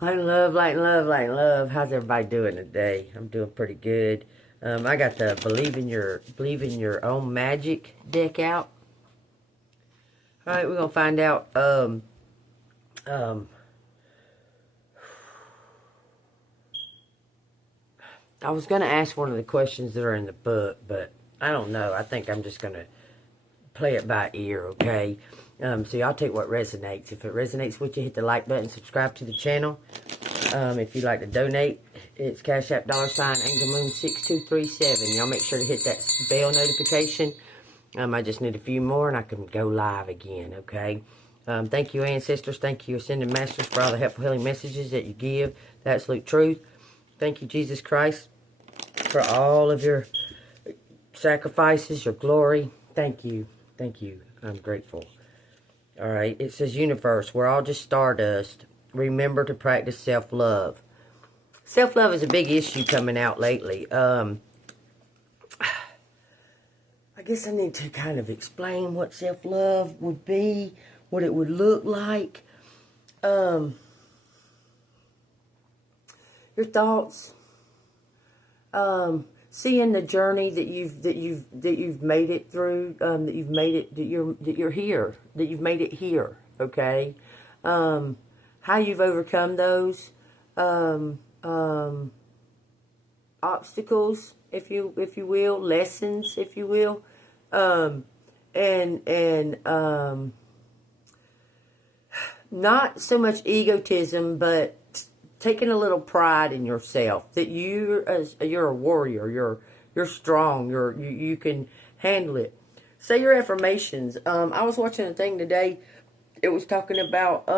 Light and love, light and love, light and love. How's everybody doing today? I'm doing pretty good. I got the Believe in Your Own Magic deck out. All right, we're gonna find out. I was gonna ask one of the questions that are in the book, but I don't know. I think I'm just gonna play it by ear, okay? So y'all take what resonates. If it resonates with you, hit the like button, subscribe to the channel. If you'd like to donate, it's Cash App $Angelmoon6237. Y'all make sure to hit that bell notification. I just need a few more and I can go live again, okay? Thank you, ancestors. Thank you, ascended masters, for all the helpful healing messages that you give. The absolute truth. Thank you, Jesus Christ, for all of your sacrifices, your glory. Thank you. Thank you. I'm grateful. All right. It says, universe, we're all just stardust. Remember to practice self-love. Self-love is a big issue coming out lately. I guess I need to kind of explain what self-love would be, what it would look like. Your thoughts. Seeing the journey that you've made it through, that you're here, that you've made it here. Okay. How you've overcome those obstacles, if you will, lessons, if you will, and not so much egotism, but taking a little pride in yourself, that you're a warrior, you're strong, you can handle it. Say your affirmations. I was watching a thing today. It was talking about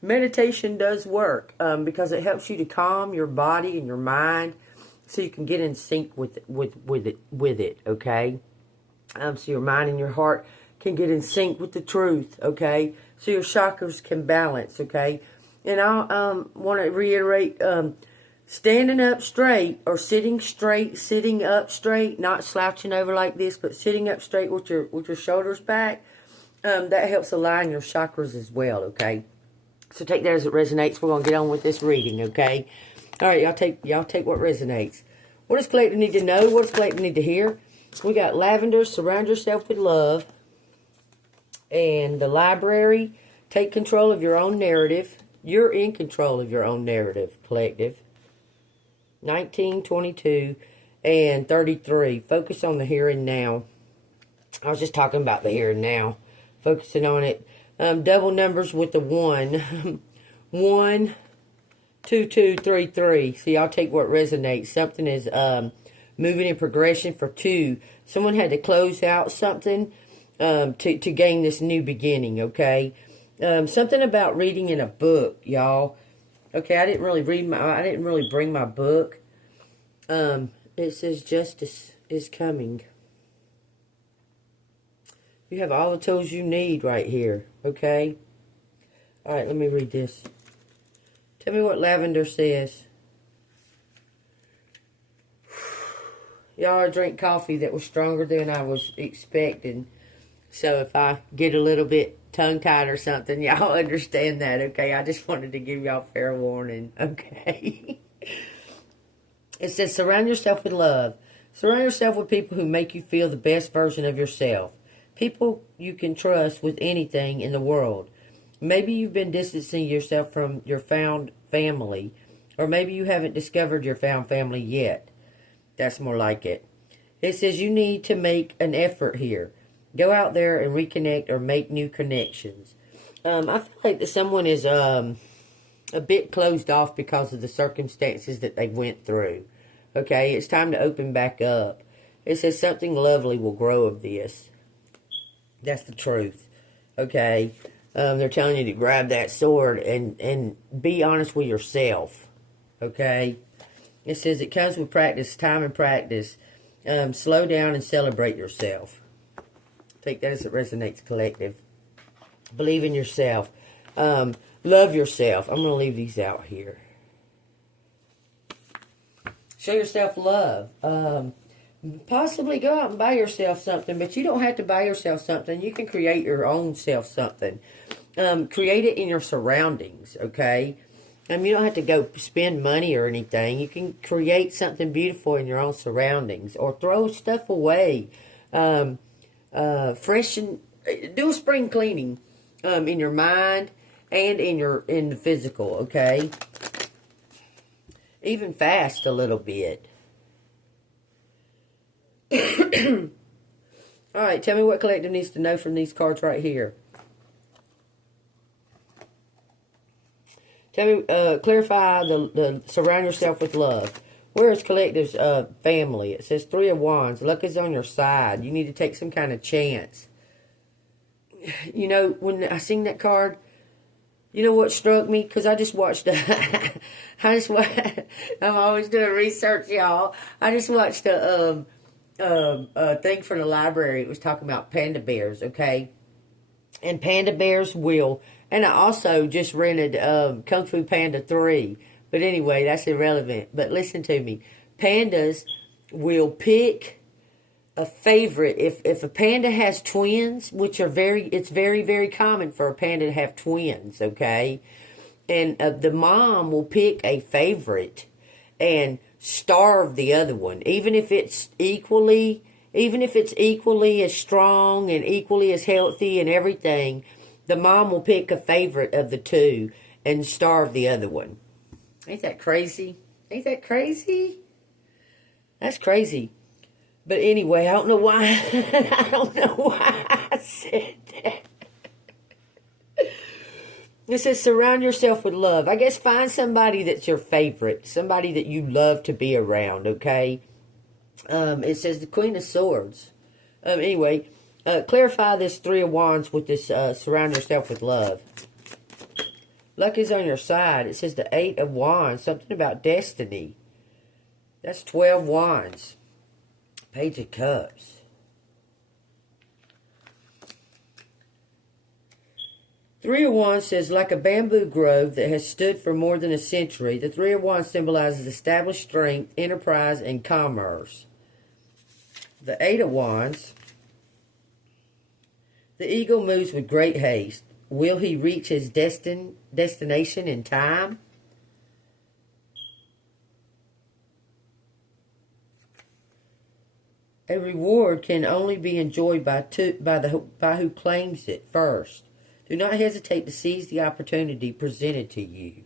meditation does work because it helps you to calm your body and your mind, so you can get in sync with it. Okay, so your mind and your heart can get in sync with the truth. Okay, so your chakras can balance. Okay, and I want to reiterate: standing up straight or sitting up straight, not slouching over like this, but sitting up straight with your shoulders back. That helps align your chakras as well. Okay. So take that as it resonates. We're going to get on with this reading, okay? All right, y'all take what resonates. What does collective need to know? What does collective need to hear? We got lavender, surround yourself with love. And the library, take control of your own narrative. You're in control of your own narrative, collective. 19, 22, and 33. Focus on the here and now. I was just talking about the here and now. Focusing on it. Double numbers with the 1. 1, 2, 2, 3, 3. So y'all take what resonates. Something is moving in progression for 2. Someone had to close out something to gain this new beginning, okay? Something about reading in a book, y'all. Okay, I didn't really bring my book. It says justice is coming. You have all the tools you need right here, okay? All right, let me read this. Tell me what lavender says. Y'all drink coffee that was stronger than I was expecting. So if I get a little bit tongue-tied or something, y'all understand that, okay? I just wanted to give y'all fair warning, okay? It says, surround yourself with love. Surround yourself with people who make you feel the best version of yourself. People you can trust with anything in the world. Maybe you've been distancing yourself from your found family, or maybe you haven't discovered your found family yet. That's more like it. It says you need to make an effort here. Go out there and reconnect or make new connections. I feel like that someone is a bit closed off because of the circumstances that they went through. Okay, it's time to open back up. It says something lovely will grow of this. That's the truth, okay? They're telling you to grab that sword and be honest with yourself, okay? It says it comes with practice, time and practice. Slow down and celebrate yourself. Take that as it resonates, collective. Believe in yourself. Love yourself. I'm going to leave these out here. Show yourself love. Possibly go out and buy yourself something, but you don't have to buy yourself something. You can create your own self something. Create it in your surroundings, okay? You don't have to go spend money or anything. You can create something beautiful in your own surroundings, or throw stuff away. Freshen, do a spring cleaning in your mind and in the physical. Okay, even fast a little bit. All right, tell me what collective needs to know from these cards right here. Tell me, clarify the surround yourself with love. Where is collective's family? It says 3 of Wands. Luck is on your side. You need to take some kind of chance. You know, when I seen that card, you know what struck me? Because I just watched, I'm always doing research, y'all. I just watched a thing from the library. It was talking about panda bears, okay? And panda bears will... And I also just rented Kung Fu Panda 3. But anyway, that's irrelevant. But listen to me. Pandas will pick a favorite. If a panda has twins, which are it's very, very common for a panda to have twins, okay? And the mom will pick a favorite and starve the other one. Even if it's equally as strong and equally as healthy and everything, the mom will pick a favorite of the two and starve the other one. Ain't that crazy? Ain't that crazy? That's crazy. But anyway, I don't know why. I don't know why I said that. It says surround yourself with love. I guess find somebody that's your favorite. Somebody that you love to be around, okay? It says the Queen of Swords. Anyway... clarify this 3 of Wands with this surround yourself with love. Luck is on your side. It says the 8 of Wands. Something about destiny. That's 12 Wands. Page of Cups. 3 of Wands says, like a bamboo grove that has stood for more than a century, the 3 of Wands symbolizes established strength, enterprise, and commerce. The 8 of Wands... The eagle moves with great haste. Will he reach his destination in time? A reward can only be enjoyed by who claims it first. Do not hesitate to seize the opportunity presented to you.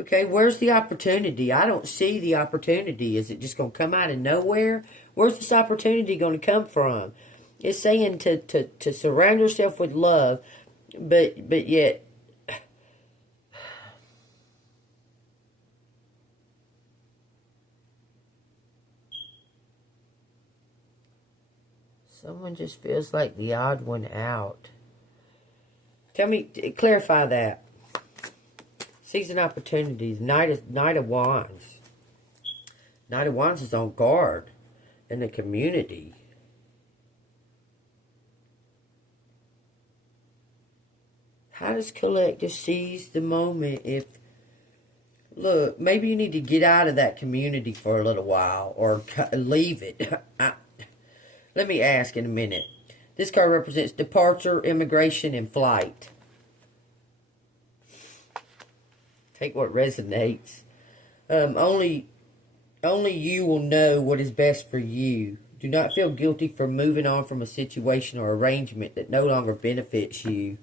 Okay, where's the opportunity? I don't see the opportunity. Is it just going to come out of nowhere? Where's this opportunity going to come from? It's saying to surround yourself with love, but yet someone just feels like the odd one out. Tell me, clarify that. Season opportunities. Knight of Wands. Knight of Wands is on guard in the community. How does collective seize the moment if... Look, maybe you need to get out of that community for a little while or leave it. Let me ask in a minute. This card represents departure, immigration, and flight. Take what resonates. Only you will know what is best for you. Do not feel guilty for moving on from a situation or arrangement that no longer benefits you.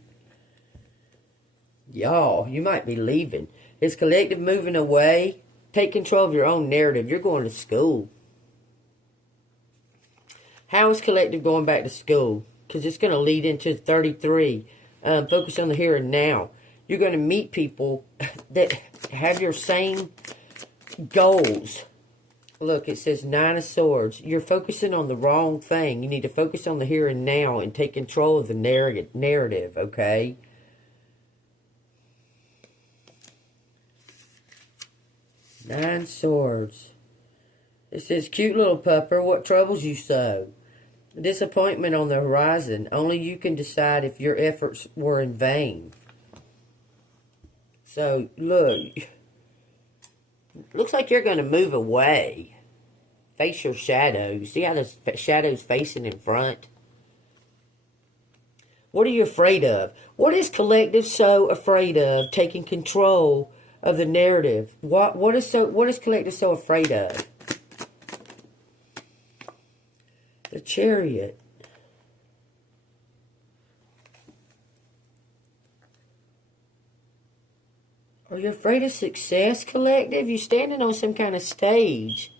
Y'all, you might be leaving. Is collective moving away? Take control of your own narrative. You're going to school. How is collective going back to school? Because it's going to lead into 33. Focus on the here and now. You're going to meet people that have your same goals. Look, it says 9 of Swords. You're focusing on the wrong thing. You need to focus on the here and now and take control of the narrative, okay? Nine Swords. It says, cute little pupper, what troubles you so? Disappointment on the horizon. Only you can decide if your efforts were in vain. So, look. Looks like you're going to move away. Face your shadows. See how the shadow's facing in front? What are you afraid of? What is collective so afraid of? Taking control of the narrative. What is collective so afraid of? The Chariot. Are you afraid of success, collective? You're standing on some kind of stage,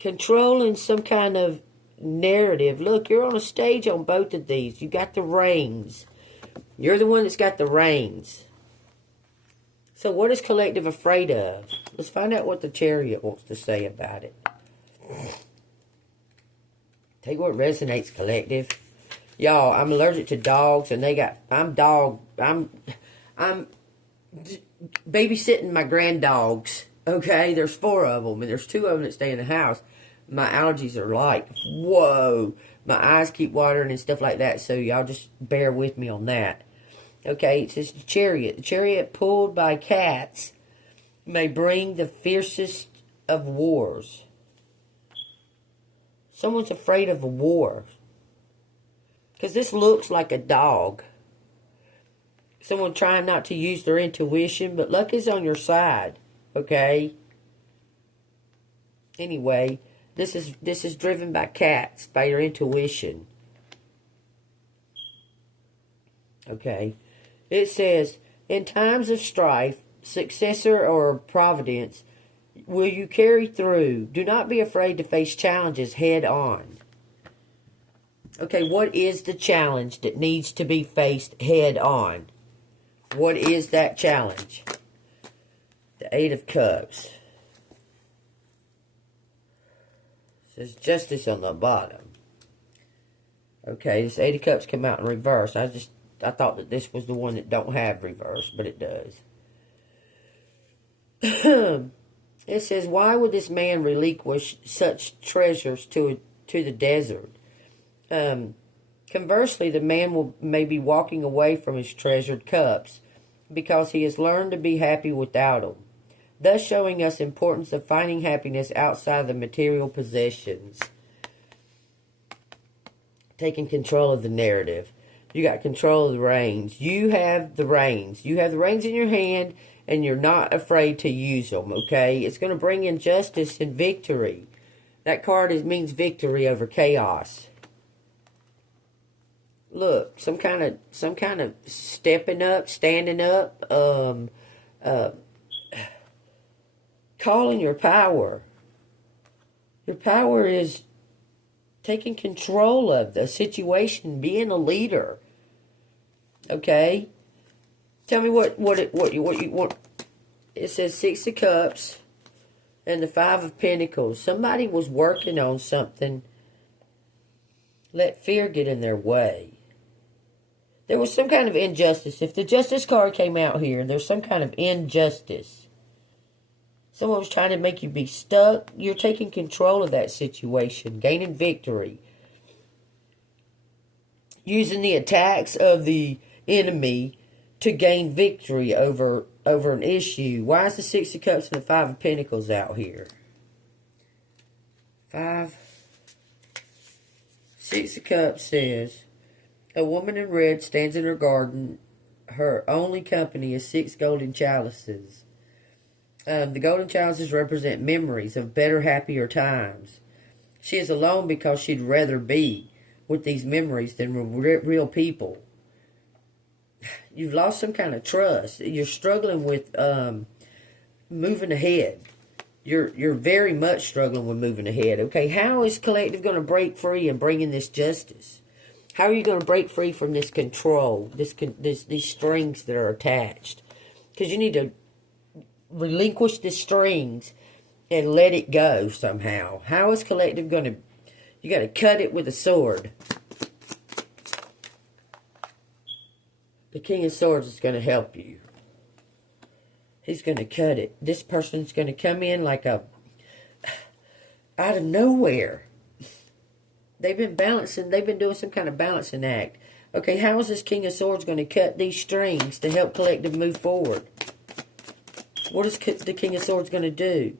controlling some kind of narrative. Look, you're on a stage on both of these. You got the reins. You're the one that's got the reins. So what is collective afraid of? Let's find out what the Chariot wants to say about it. Take what resonates, collective. Y'all, I'm allergic to dogs, and I'm babysitting my granddogs. Okay, there's 4 of them, and there's 2 of them that stay in the house. My allergies are like, whoa. My eyes keep watering and stuff like that, so y'all just bear with me on that. Okay, it says the Chariot. The chariot pulled by cats may bring the fiercest of wars. Someone's afraid of a war. Because this looks like a dog. Someone trying not to use their intuition, but luck is on your side. Okay? Anyway, this is driven by cats, by your intuition. Okay? It says, in times of strife, successor or providence, will you carry through? Do not be afraid to face challenges head on. Okay, what is the challenge that needs to be faced head on? What is that challenge? The 8 of Cups. It says justice on the bottom. Okay, this 8 of Cups come out in reverse. I thought that this was the one that don't have reverse, but it does. It says, why would this man relinquish such treasures to the desert? Conversely, the man may be walking away from his treasured cups because he has learned to be happy without them, thus showing us importance of finding happiness outside the material possessions. Taking control of the narrative. You got control of the reins. You have the reins. You have the reins in your hand, and you're not afraid to use them, okay? It's going to bring in justice and victory. That card means victory over chaos. Look, some kind of stepping up, standing up, calling your power. Your power is taking control of the situation, being a leader. Okay? Tell me what you want. It says 6 of Cups and the 5 of Pentacles. Somebody was working on something. Let fear get in their way. There was some kind of injustice. If the Justice card came out here, there's some kind of injustice. Someone was trying to make you be stuck. You're taking control of that situation, gaining victory. Using the attacks of the enemy to gain victory over an issue. Why is the 6 of Cups and the 5 of Pentacles out here? 6 of Cups says, a woman in red stands in her garden. Her only company is 6 golden chalices. The golden chalices represent memories of better, happier times. She is alone because she'd rather be with these memories than real people. You've lost some kind of trust. You're struggling with moving ahead. You're very much struggling with moving ahead. Okay, how is collective going to break free and bring in this justice? How are you going to break free from this control, these strings that are attached? Because you need to relinquish the strings and let it go somehow. How is collective going to... You got to cut it with a sword. The King of Swords is going to help you. He's going to cut it. This person's going to come in like out of nowhere. They've been balancing. They've been doing some kind of balancing act. Okay, how is this King of Swords going to cut these strings to help collective move forward? What is the King of Swords going to do?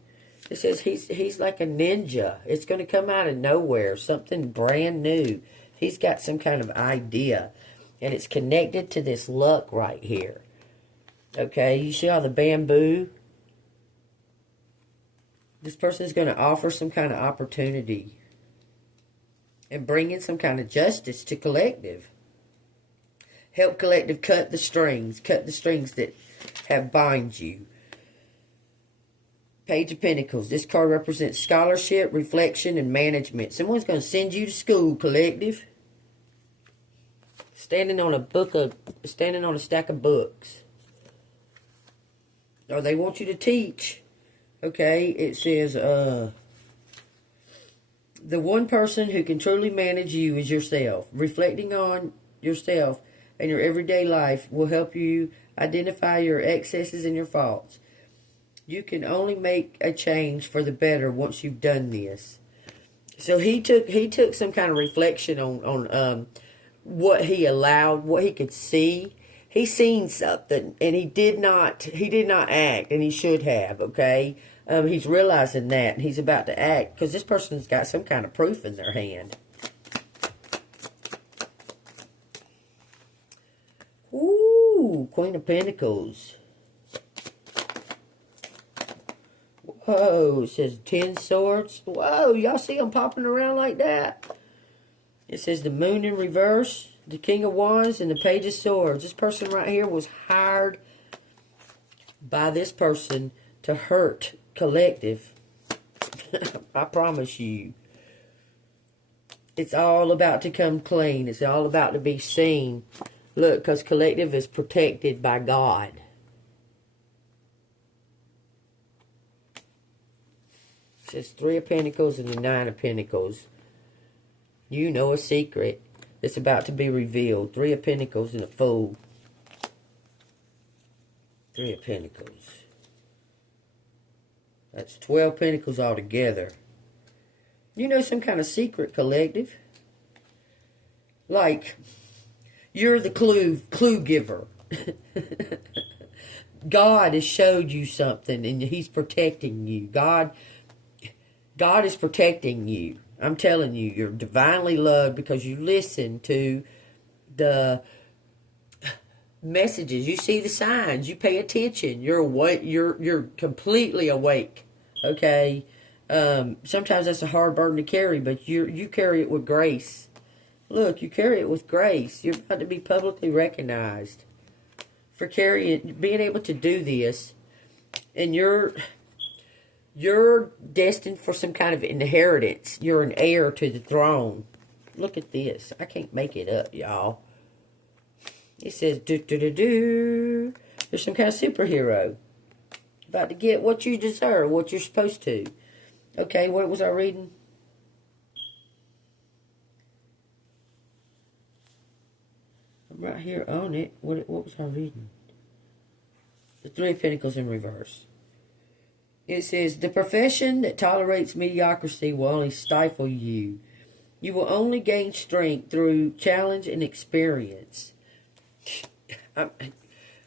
It says he's like a ninja. It's going to come out of nowhere. Something brand new. He's got some kind of idea. And it's connected to this luck right here. Okay, you see all the bamboo? This person is going to offer some kind of opportunity and bring in some kind of justice to collective. Help collective cut the strings that have bind you. Page of Pentacles. This card represents scholarship, reflection, and management. Someone's going to send you to school, collective. Standing on a stack of books. Or they want you to teach. Okay, it says, the one person who can truly manage you is yourself. Reflecting on yourself and your everyday life will help you identify your excesses and your faults. You can only make a change for the better once you've done this. So he took some kind of reflection on what he allowed, what he could see. He seen something and he did not act, and he should have. Okay. He's realizing that, and he's about to act, because this person's got some kind of proof in their hand. Ooh, Queen of Pentacles. Whoa, it says 10 swords. Whoa, y'all see them popping around like that? It says the moon in reverse, the King of Wands, and the Page of Swords. This person right here was hired by this person to hurt collective. I promise you. It's all about to come clean. It's all about to be seen. Look, because collective is protected by God. It says 3 of Pentacles and the 9 of Pentacles. You know a secret that's about to be revealed. 3 of Pentacles and a Fool. 3 of Pentacles. That's 12 Pentacles altogether. You know some kind of secret, collective. Like, you're the clue giver. God has showed you something, and He's protecting you. God is protecting you. I'm telling you, you're divinely loved because you listen to the messages. You see the signs. You pay attention. You're awake. You're completely awake. Okay. Sometimes that's a hard burden to carry, but you carry it with grace. Look, you carry it with grace. You're about to be publicly recognized for being able to do this, and you're destined for some kind of inheritance. You're an heir to the throne. Look at this. I can't make it up, y'all. It says, do-do-do-do. There's some kind of superhero. About to get what you deserve, what you're supposed to. Okay, what was I reading? I'm right here on it. What was I reading? The 3 of Pentacles in reverse. It says, the profession that tolerates mediocrity will only stifle you. You will only gain strength through challenge and experience.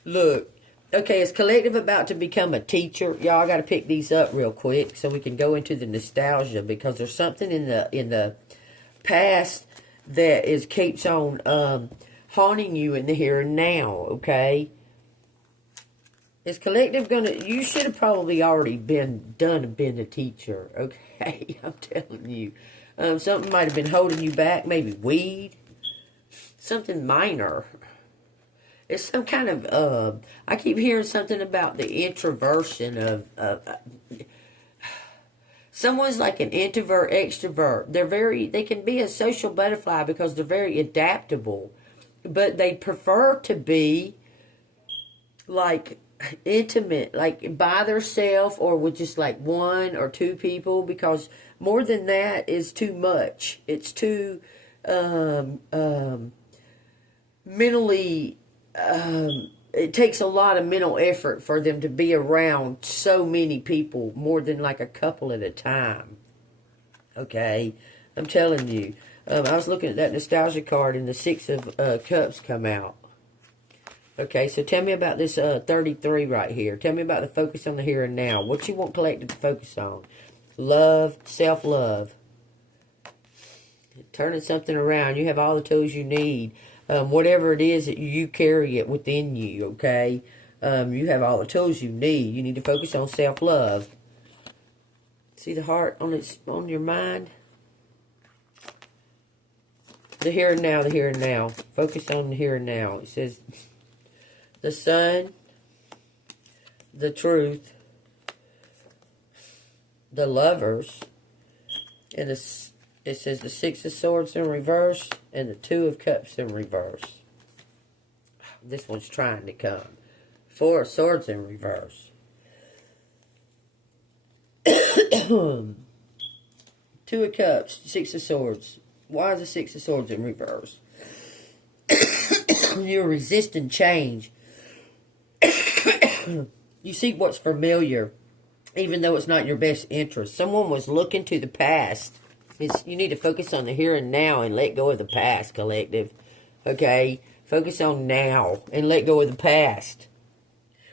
Look, okay, is collective about to become a teacher? Y'all got to pick these up real quick so we can go into the nostalgia, because there's something in the past that keeps on haunting you in the here and now. Okay, is collective gonna? You should have probably already been a teacher. Okay, I'm telling you, something might have been holding you back. Maybe weed, something minor. It's some kind of, I keep hearing something about the introversion of someone's like an introvert, extrovert. They can be a social butterfly because they're very adaptable, but they prefer to be like intimate, like by themselves or with just like 1 or 2 people, because more than that is too much. It's too, mentally, it takes a lot of mental effort for them to be around so many people, more than like a couple at a time. Okay, I'm telling you. I was looking at that nostalgia card, and the 6 of Cups come out. Okay, so tell me about this 33 right here. Tell me about the focus on the here and now. What you want collective to focus on? Love, self-love. Turning something around. You have all the tools you need. Whatever it is that you carry it within you, okay? You have all the tools you need. You need to focus on self-love. See the heart on your mind? The here and now, the here and now. Focus on the here and now. It says the sun, the truth, the lovers, and it says the Six of Swords in reverse and the Two of Cups in reverse. This one's trying to come. Four of Swords in reverse. Two of Cups, Six of Swords. Why is the Six of Swords in reverse? You're resisting change. You seek what's familiar, even though it's not in your best interest. Someone was looking to the past. You need to focus on the here and now and let go of the past, collective. Okay? Focus on now and let go of the past.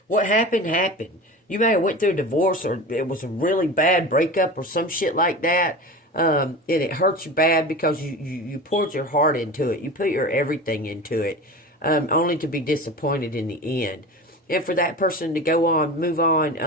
What happened, happened. You may have went through a divorce, or it was a really bad breakup or some shit like that. And it hurts you bad because you poured your heart into it. You put your everything into it, only to be disappointed in the end. And for that person to go on, move on,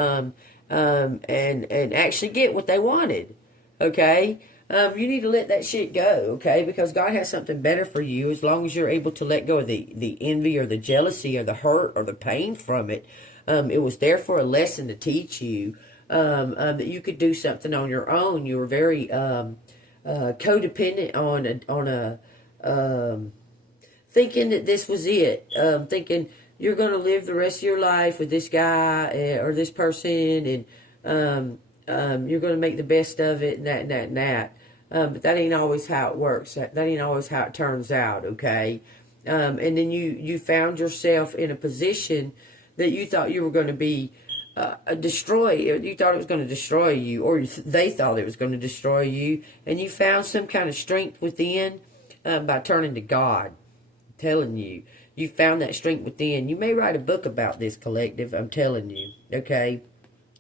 and actually get what they wanted, okay? You need to let that shit go, okay? Because God has something better for you as long as you're able to let go of the envy or the jealousy or the hurt or the pain from it. It was there for a lesson to teach you. That you could do something on your own. You were very codependent on a thinking that this was it. Thinking you're going to live the rest of your life with this guy or this person, and you're going to make the best of it, and that and that and that. But that ain't always how it works. That ain't always how it turns out. Okay, and then you found yourself in a position that you thought you were going to be. You thought it was going to destroy you, or they thought it was going to destroy you, and you found some kind of strength within by turning to God. I'm telling you, you found that strength within. You may write a book about this, collective. I'm telling you. Okay,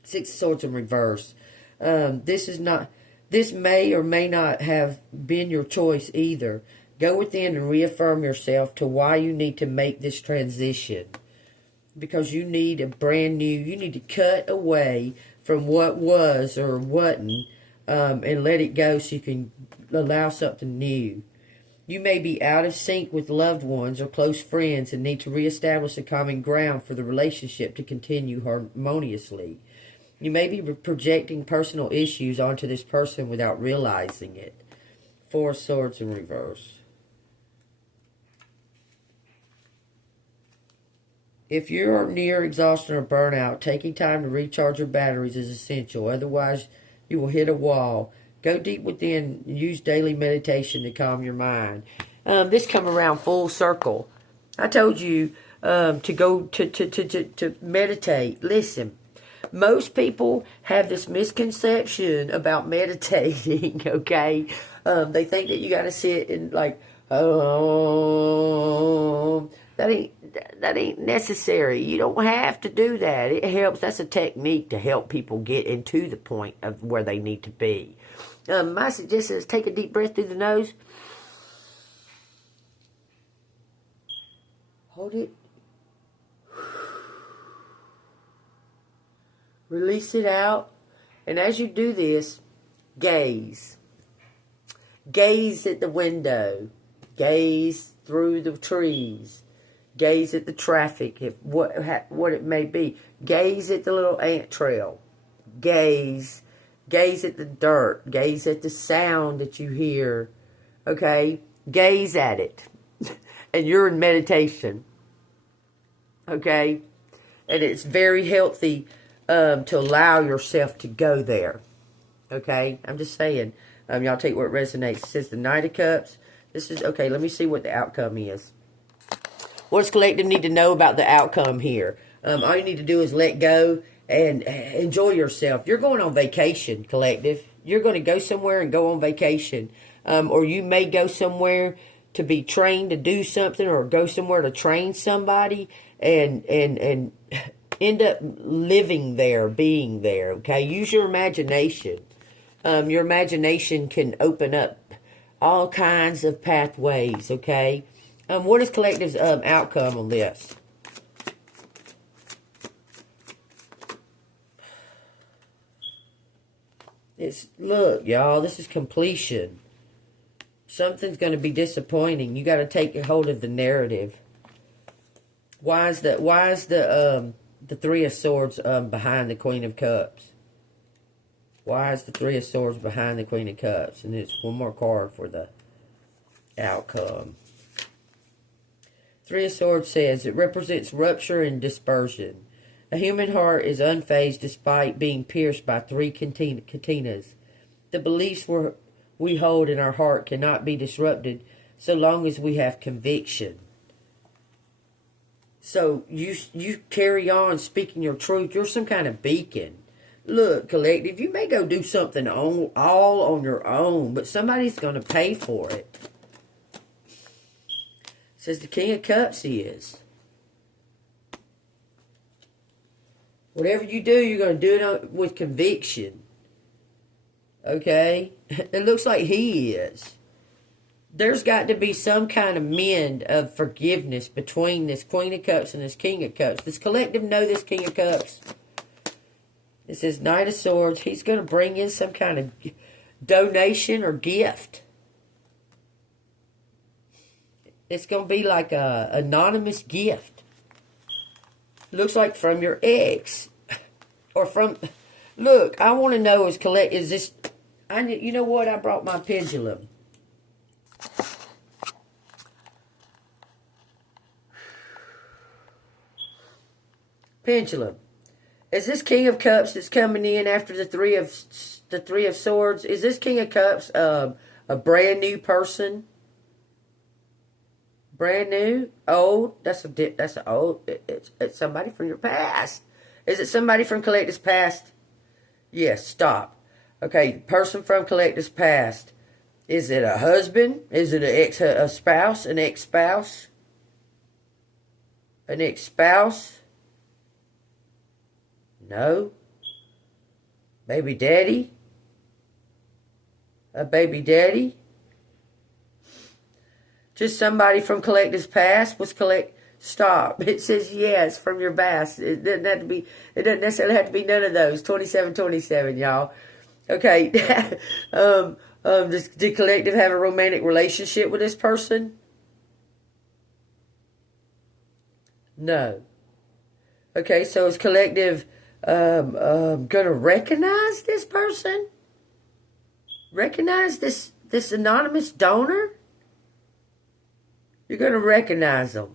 Six of Swords in reverse. This may or may not have been your choice either. Go within and reaffirm yourself to why you need to make this transition. Because you need a brand new, you need to cut away from what was or wasn't, and let it go so you can allow something new. You may be out of sync with loved ones or close friends and need to reestablish a common ground for the relationship to continue harmoniously. You may be projecting personal issues onto this person without realizing it. Four of Swords in reverse. If you're near exhaustion or burnout, taking time to recharge your batteries is essential. Otherwise, you will hit a wall. Go deep within and use daily meditation to calm your mind. This come around full circle. I told you to go to meditate. Listen, most people have this misconception about meditating, okay? They think that you got to sit and like, that ain't necessary. You don't have to do that. It helps. That's a technique to help people get into the point of where they need to be. My suggestion is take a deep breath through the nose. Hold it. Release it out. And as you do this, gaze. Gaze at the window. Gaze through the trees. Gaze at the traffic, what it may be. Gaze at the little ant trail. Gaze at the dirt. Gaze at the sound that you hear. Okay? Gaze at it. And you're in meditation. Okay? And it's very healthy to allow yourself to go there. Okay? I'm just saying. Y'all take where it resonates. It says the Knight of Cups. This is, okay, let me see what the outcome is. What does collective need to know about the outcome here? All you need to do is let go and enjoy yourself. You're going on vacation, collective. You're going to go somewhere and go on vacation. Or you may go somewhere to be trained to do something, or go somewhere to train somebody and end up living there, being there, okay? Use your imagination. Your imagination can open up all kinds of pathways, okay? What is collective's outcome on this? Look, y'all, this is completion. Something's going to be disappointing. You got to take hold of the narrative. Why is the Three of Swords behind the Queen of Cups? Why is the Three of Swords behind the Queen of Cups? And it's one more card for the outcome. Three of Swords says it represents rupture and dispersion. A human heart is unfazed despite being pierced by three katinas. The beliefs we hold in our heart cannot be disrupted so long as we have conviction. So you carry on speaking your truth. You're some kind of beacon. Look, collective, you may go do something all on your own, but somebody's going to pay for it. Says the King of Cups is. Whatever you do, you're going to do it with conviction. Okay? It looks like he is. There's got to be some kind of mend of forgiveness between this Queen of Cups and this King of Cups. This collective know this King of Cups. It says Knight of Swords. He's going to bring in some kind of donation or gift. It's going to be like a anonymous gift. Looks like from your ex. Or from... Look, I want to know is this... you know what? I brought my pendulum. Pendulum. Is this King of Cups that's coming in after the Three of Swords? Is this King of Cups a brand new person? Brand new, old. That's old. It's somebody from your past. Is it somebody from Collective's past? Yes. Stop. Okay. Person from Collective's past. Is it a husband? Is it a spouse? An ex-spouse? An ex-spouse? No. Baby daddy? A baby daddy? Just somebody from Collective's past was Stop. It says yes from your past. It doesn't have to be. It doesn't necessarily have to be none of those. 27, y'all. Okay. Does the collective have a romantic relationship with this person? No. Okay. So is collective gonna recognize this person? Recognize this anonymous donor? You're going to recognize them.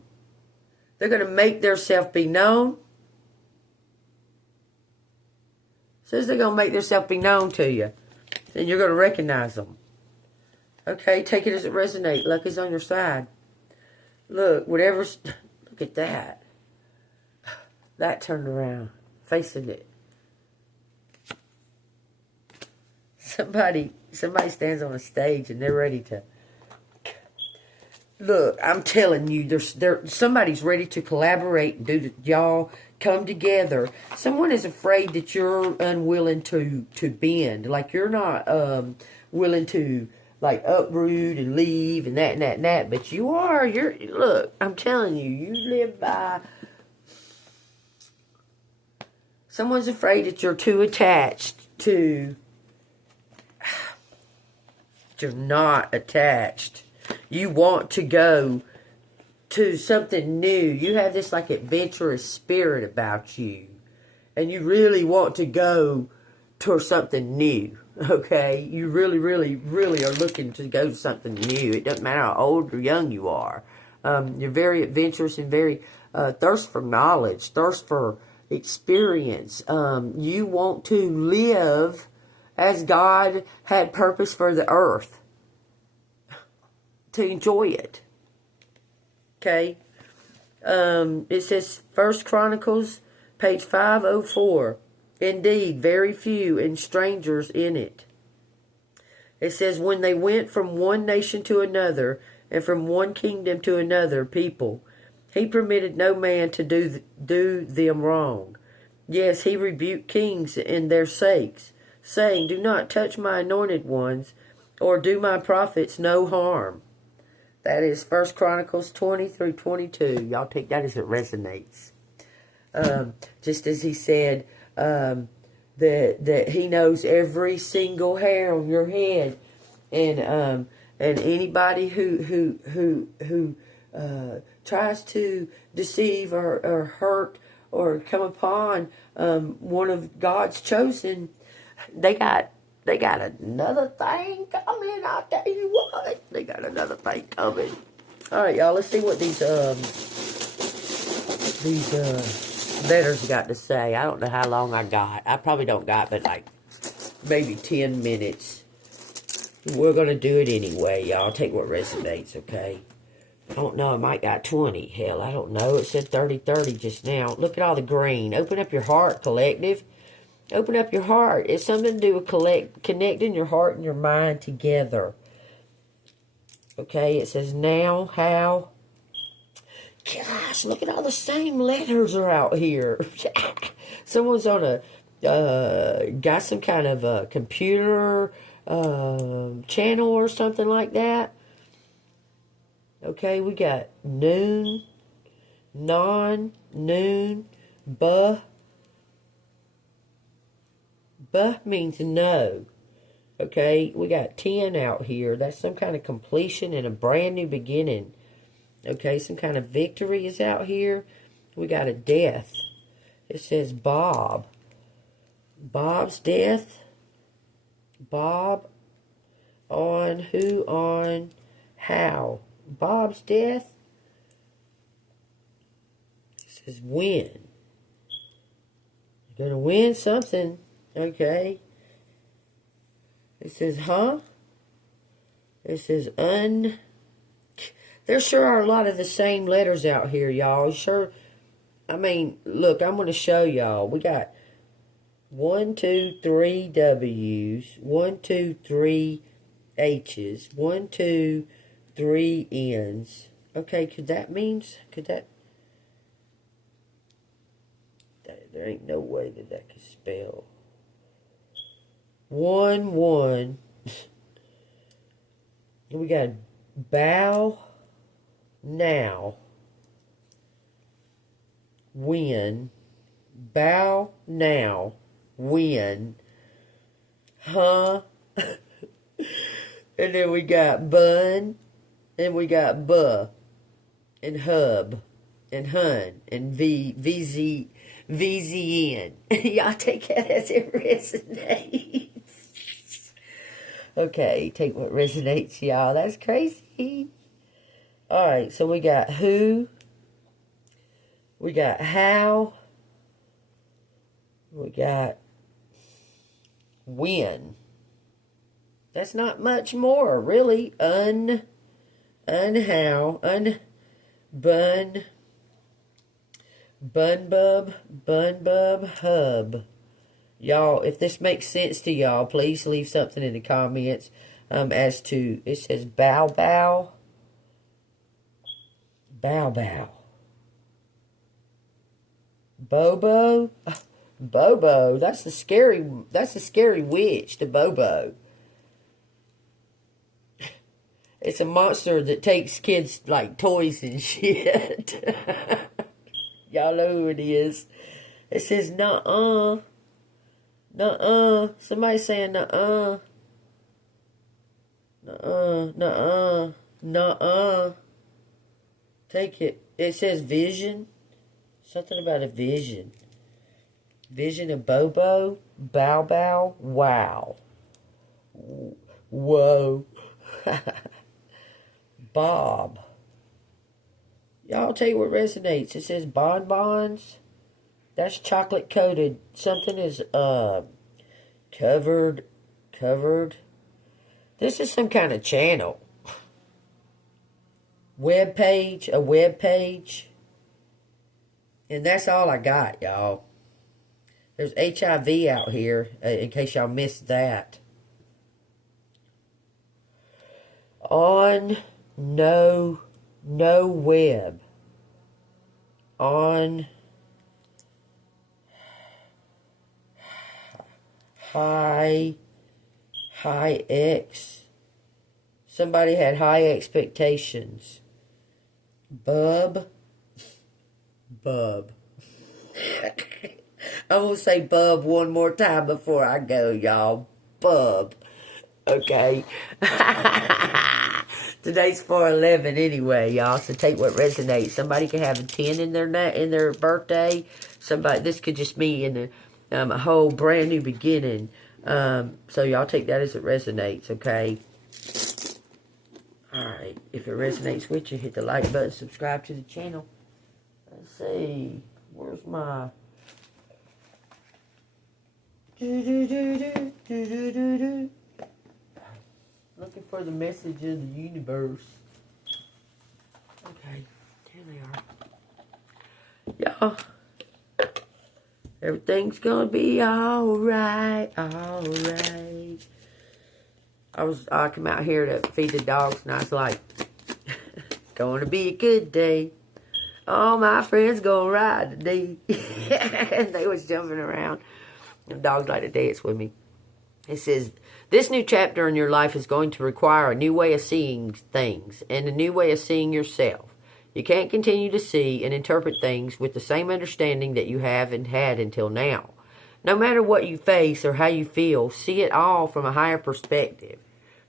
They're going to make themselves be known. Says they're going to make themselves be known to you. Then you're going to recognize them. Okay, take it as it resonates. Luck is on your side. Look, whatever's... Look at that. That turned around. Facing it. Somebody stands on a stage and they're ready to... Look, I'm telling you, somebody's ready to collaborate and y'all come together. Someone is afraid that you're unwilling to bend. Like you're not willing to like uproot and leave and that and that and that. But you are. Look, I'm telling you, you live by. Someone's afraid that you're too attached to. You're not attached. You want to go to something new. You have this like adventurous spirit about you. And you really want to go towards something new. Okay? You really, really, really are looking to go to something new. It doesn't matter how old or young you are. You're very adventurous and very thirst for knowledge. Thirst for experience. You want to live as God had purpose for the earth. To enjoy it. Okay. It says 1 Chronicles, page 504. Indeed, very few and strangers in it. It says, when they went from one nation to another, and from one kingdom to another people, he permitted no man to do them wrong. Yes, he rebuked kings in their sakes, saying, do not touch my anointed ones, or do my prophets no harm. That is 1 Chronicles 20 through 22. Y'all take that as it resonates. Just as he said, that He knows every single hair on your head, and anybody who tries to deceive or hurt or come upon one of God's chosen, they got another thing coming. I'll tell you what, they got another thing coming. All right, y'all. Let's see what these letters got to say. I don't know how long I got. I probably don't got, but like maybe 10 minutes. We're gonna do it anyway, y'all. Take what resonates, okay? I don't know. I might got 20. Hell, I don't know. It said 30 just now. Look at all the green. Open up your heart, collective. Open up your heart. It's something to do with connecting your heart and your mind together. Okay, it says now, how. Gosh, look at all the same letters are out here. Someone's on got some kind of a computer channel or something like that. Okay, we got noon, non, noon, buh. Buh means no. Okay, we got 10 out here. That's some kind of completion and a brand new beginning. Okay, some kind of victory is out here. We got a death. It says Bob. Bob's death. Bob on who, on how. Bob's death. It says win. You're going to win something. Okay. It says, huh? It says, There sure are a lot of the same letters out here, y'all. Sure. I mean, look, I'm going to show y'all. We got 1, 2, 3 W's, 1, 2, 3 H's, 1, 2, 3 N's. Okay, could that... There ain't no way that could spell. 1, 1. We got bow, now, win, bow, now, win, huh? And then we got bun, and we got buh, and hub, and hun, and VZN. Y'all take that as it resonates. Okay, take what resonates, y'all. That's crazy. Alright, so we got who. We got how. We got when. That's not much more, really. Unhow. Bun. Bunbub, hub. Y'all, if this makes sense to y'all, please leave something in the comments as to, it says bow. Bobo. Bobo, that's the scary witch, the Bobo. It's a monster that takes kids like toys and shit. Y'all know who it is. It says nuh-uh. Nuh-uh. Somebody's saying nuh-uh. Nuh-uh. Nuh-uh. Nuh-uh. Take it. It says vision. Something about a vision. Vision of Bobo. Bow. Wow. Whoa. Bob. Y'all tell you what resonates. It says bonbons. That's chocolate coated. Something is covered. This is some kind of channel. A web page. And that's all I got, y'all. There's HIV out here, in case y'all missed that. On no web. On high X. Somebody had high expectations. Bub. I'm going to say bub one more time before I go, y'all. Bub. Okay. Today's 4/11 anyway, y'all. So take what resonates. Somebody could have a 10 in their birthday. This could just mean a whole brand new beginning. So y'all take that as it resonates, okay? Alright. If it resonates with you, hit the like button, subscribe to the channel. Let's see. Where's my... Looking for the message of the universe. Okay, here they are. Y'all, everything's gonna be alright, alright. I come out here to feed the dogs, and I was like, gonna be a good day. All my friends gonna ride today. And they was jumping around. The dogs like to dance with me. It says, this new chapter in your life is going to require a new way of seeing things and a new way of seeing yourself. You can't continue to see and interpret things with the same understanding that you have and had until now. No matter what you face or how you feel, see it all from a higher perspective.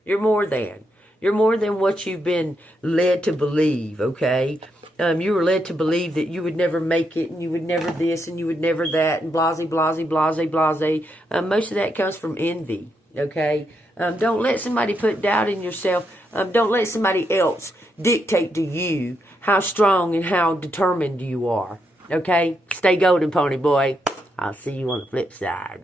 You're more than. You're more than what you've been led to believe, okay? You were led to believe that you would never make it, and you would never this, and you would never that, and blase, blase, blase, blase. Most of that comes from envy, okay? Don't let somebody put doubt in yourself. Don't let somebody else dictate to you how strong and how determined you are, okay? Stay golden, pony boy. I'll see you on the flip side.